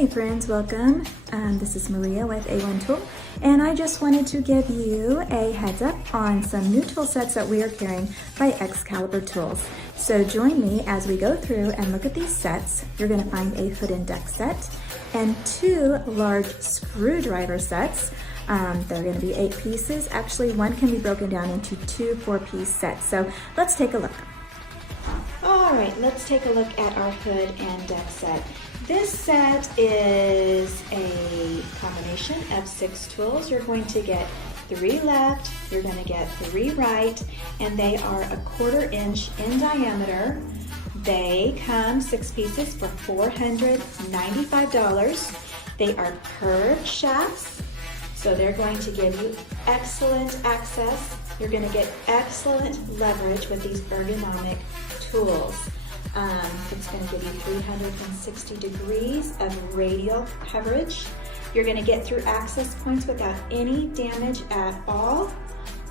Hey friends, welcome. This is Maria with A1 Tool, and I just wanted to give you a heads up on some new tool sets that we are carrying by Xcalibur Tools. So join me as we go through and look at these sets. You're going to find a hood and deck set and two large screwdriver sets. They're going to be 8 pieces. Actually, one can be broken down into two 4-piece sets. So let's take a look. All right, let's take a look at our hood and deck set. This set is a combination of 6 tools. You're going to get 3 left, you're going to get 3 right, and they are 1/4 inch in diameter. They come 6 pieces for $495. They are curved shafts, so they're going to give you excellent access. You're going to get excellent leverage with these ergonomic tools. It's going to give you 360 degrees of radial coverage. You're going to get through access points without any damage at all.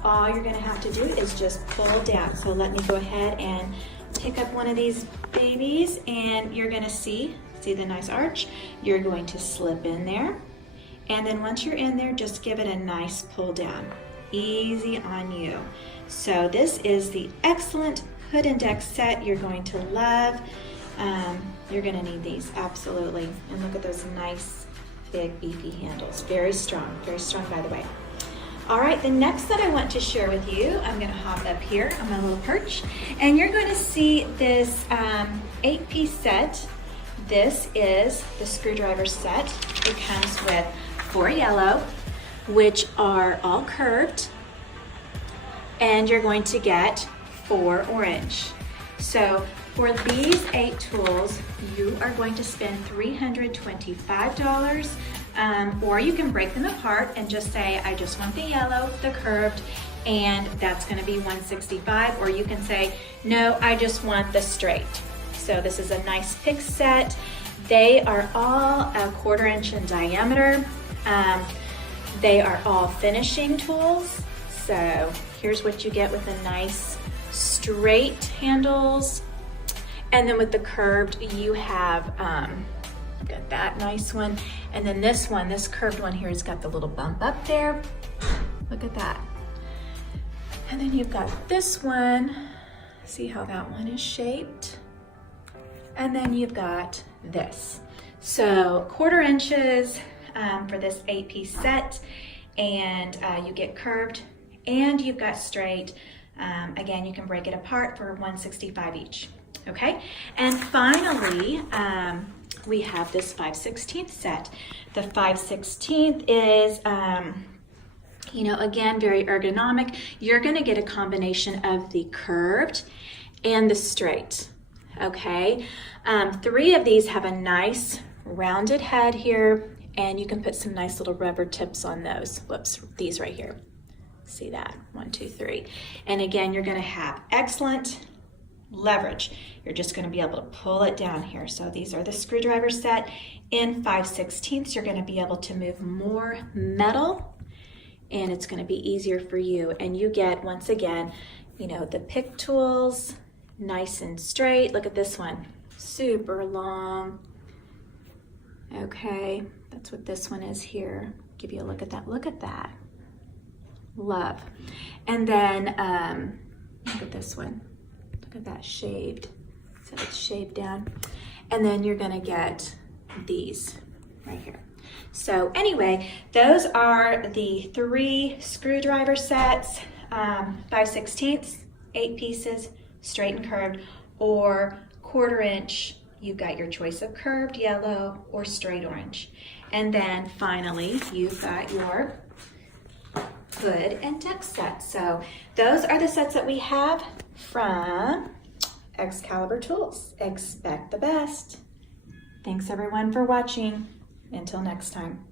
All you're going to have to do is just pull down. So let me go ahead and pick up one of these babies, and you're going to see the nice arch. You're going to slip in there, and then once you're in there, just give it a nice pull down. Easy on you. So this is the excellent hood and deck set you're going to love. You're going to need these, absolutely. And look at those nice, big, beefy handles. Very strong by the way. All right, the next that I want to share with you, I'm going to hop up here on my little perch, and you're going to see this 8-piece set. This is the screwdriver set. It comes with 4 yellow, which are all curved, and you're going to get 4 orange. So for these 8 tools, you are going to spend $325, or you can break them apart and just say, I just want the yellow, the curved, and that's going to be $165, or you can say, no, I just want the straight. So this is a nice pick set. They are all 1/4 inch in diameter. They are all finishing tools. So here's what you get with a nice straight handles, and then with the curved you have got that nice one, and then this curved one here has got the little bump up there. Look at that. And then you've got this one. See how that one is shaped? And then you've got this. So 1/4 inches for this 8-piece set, and you get curved and you've got straight. Again, you can break it apart for $165 each. Okay, and finally, we have this 5/16 set. The 5/16 is, again, very ergonomic. You're going to get a combination of the curved and the straight. Okay, 3 of these have a nice rounded head here, and you can put some nice little rubber tips on those. Whoops, these right here. See that? 1, 2, 3. And again, you're going to have excellent leverage. You're just going to be able to pull it down here. So these are the screwdriver set. In 5/16, you're going to be able to move more metal, and it's going to be easier for you. And you get, once again, the pick tools, nice and straight. Look at this one, super long. Okay, that's what this one is here. Give you a look at that. Look at that. Love. And then look at this one. Look at that shaved. So it's shaved down. And then you're going to get these right here. So anyway, those are the 3 screwdriver sets, 5/16, 8 pieces, straight and curved, or 1/4 inch. You've got your choice of curved yellow or straight orange. And then finally, you've got your hood and deck set. So those are the sets that we have from Xcalibur Tools. Expect the best. Thanks everyone for watching. Until next time.